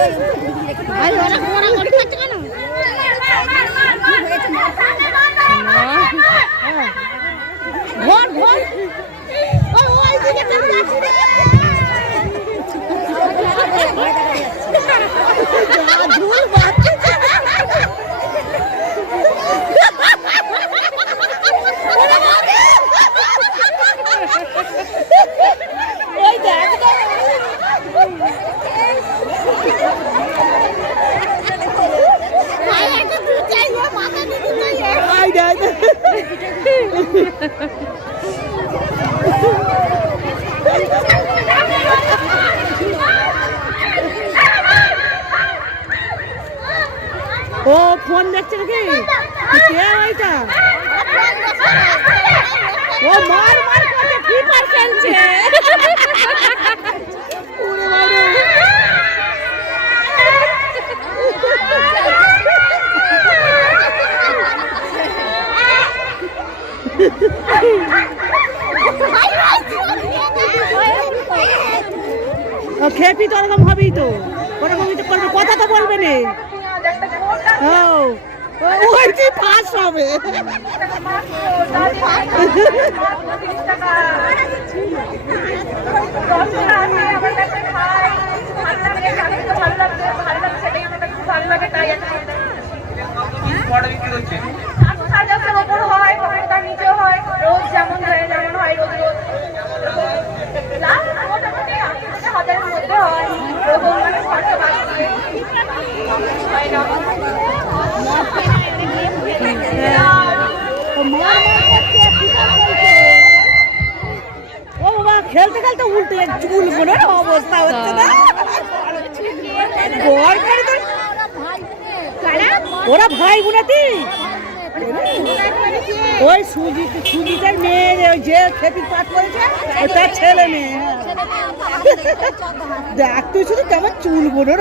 Ayo, orang-orang kacang kan? ও phone দেখছে নাকি? খেপি তো ওরকম হবেই তো ওরকমই তো করবে কথা তো বলবে না ও ও- ওই যে পাস হবে রোজ উল্টে চুল মনে অবস্থা হচ্ছে না। বর করে তো ওরা ভাই বোনাতি। ওই সুজি সুজিটার মেয়ে ওই যে খেপি পাঠ করেছে ওই তার ছেলে মেয়ে। দেখ তুই শুধু কেমন চুল বোনের